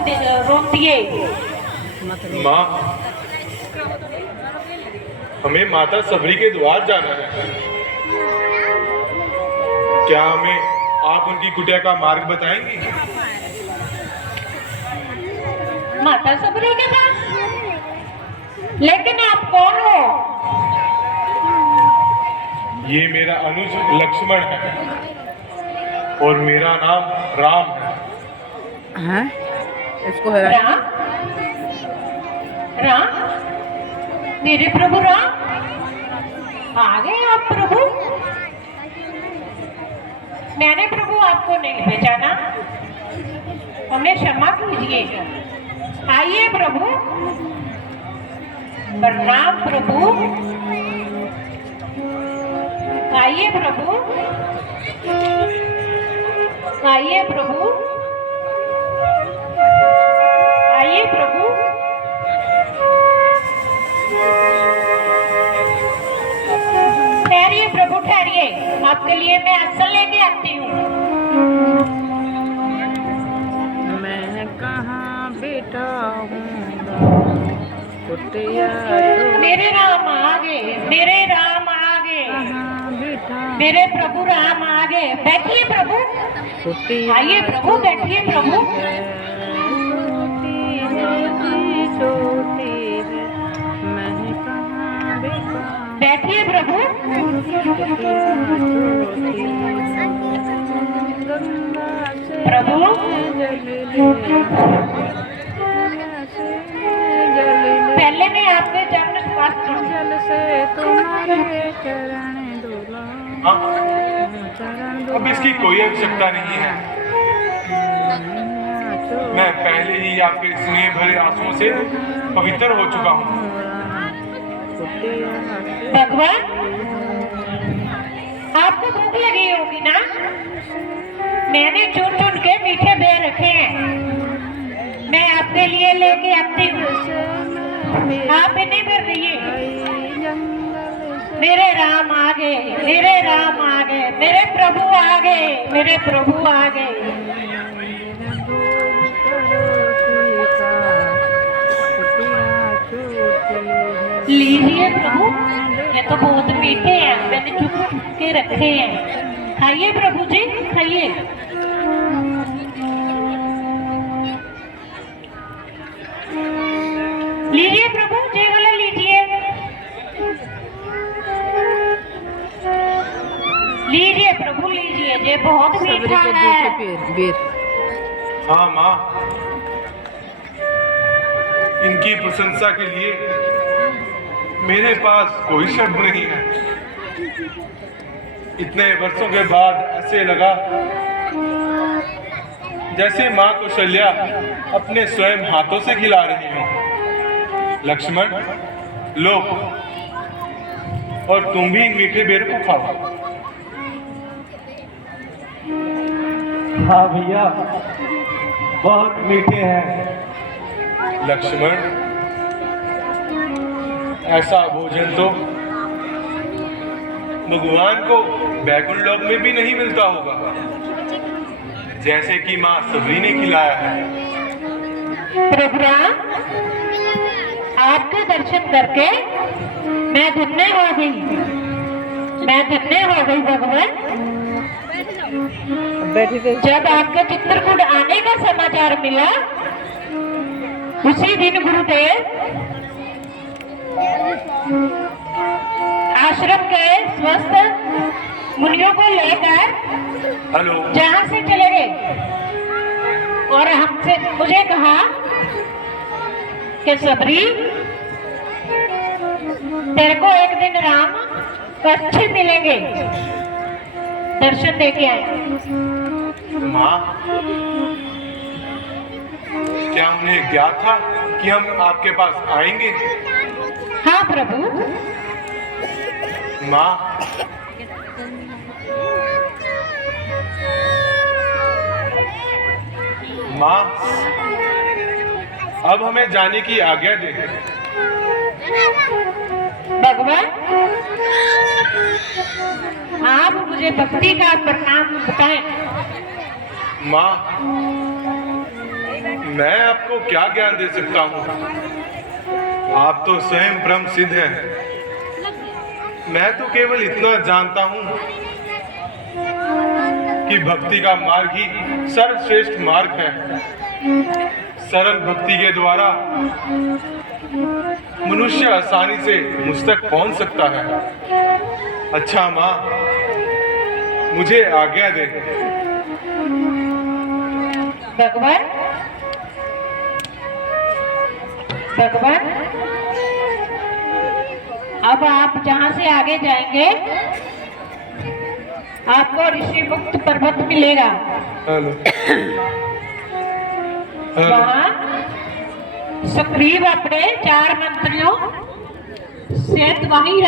रोकती है? माँ, हमें माता सबरी के द्वार जाना है। क्या हमें आप उनकी कुटिया का मार्ग बताएंगी? माता सबरी के पास? लेकिन आप कौन हो? ये मेरा अनुज लक्ष्मण है और मेरा नाम राम है। हैं? इसको है राम? राम? मेरे प्रभु राम आ गए आप प्रभु? मैंने प्रभु आपको नहीं पहचाना, हमें क्षमा कीजिए। आइए प्रभु। प्रणाम प्रभु। आइए प्रभु। आइए प्रभु। आइए प्रभु। ठहरिए प्रभु, ठहरिए, आपके लिए मैं आसन लेके आती हूँ। मैं कहाँ बैठा हूँ? मेरे राम आगे, मेरे राम आगे, मेरे प्रभु राम आगे। बैठिए प्रभु। आइए प्रभु, बैठिए प्रभु। बैठिए प्रभु। प्रभु पहले मैं आपके चरण स्पर्श जल से तुम्हारे चरण धुला। अब इसकी कोई आवश्यकता नहीं है। मैं पहले ही आपके स्नेह भरे आंसुओं से पवित्र हो चुका हूँ। भगवान, आपको भूख लगी होगी ना? मैंने चुन चुन के मीठे बेर रखे हैं, मैं आपके लिए लेके आती हूँ। आप इन्हें भर रहिए। मेरे राम आगे, मेरे राम आगे, मेरे प्रभु आगे, मेरे प्रभु आगे। लीजिए प्रभु, ये तो बहुत मीठे हैं, मैंने चुप के रखे हैं। खाइए प्रभु जी, खाइए। लीजिए प्रभु, ये वाला लीजिए। लीजिए प्रभु, लीजिए, ये बहुत मीठा है। हाँ माँ, इनकी प्रशंसा के लिए मेरे पास कोई शब्द नहीं है। इतने वर्षों के बाद ऐसे लगा जैसे माँ कौशल्या अपने स्वयं हाथों से खिला रही हो। लक्ष्मण, लो, और तुम भी इन मीठे बेर को खाओ। हाँ भैया, बहुत मीठे हैं। लक्ष्मण, ऐसा भोजन तो भगवान को बैकुंठ लोक में भी नहीं मिलता होगा, जैसे कि माँ सबरी ने खिलाया है। प्रभु राम, आपके दर्शन करके मैं धन्य हो गई, मैं धन्य हो गई भगवान। जब आपके चित्रकूट आने का समाचार मिला, उसी दिन गुरुदेव आश्रम के स्वस्थ मुनियों को लेकर जहां से चले गए और हमसे मुझे कहा कि सबरी, तेरे को एक दिन राम अच्छे मिलेंगे, दर्शन देके आए। माँ, क्या उन्हें ज्ञात था कि हम आपके पास आएंगे? हाँ प्रभु। माँ, माँ, अब हमें जाने की आज्ञा दे। भगवान, आप मुझे भक्ति का प्रणाम बताएं। माँ, मैं आपको क्या ज्ञान दे सकता हूँ? आप तो स्वयं ब्रह्म सिद्ध हैं। मैं तो केवल इतना जानता हूँ कि भक्ति का मार्ग ही सर्वश्रेष्ठ मार्ग है। सरल भक्ति के द्वारा मनुष्य आसानी से मुझ तक पहुंच सकता है। अच्छा माँ, मुझे आज्ञा दे। भगवान, भगवान, अब आप जहाँ से आगे जाएंगे आपको ऋषि मुक्त पर्वत मिलेगा। Hello hello. वहाँ सुग्रीव अपने 4 मंत्रियों से वहीं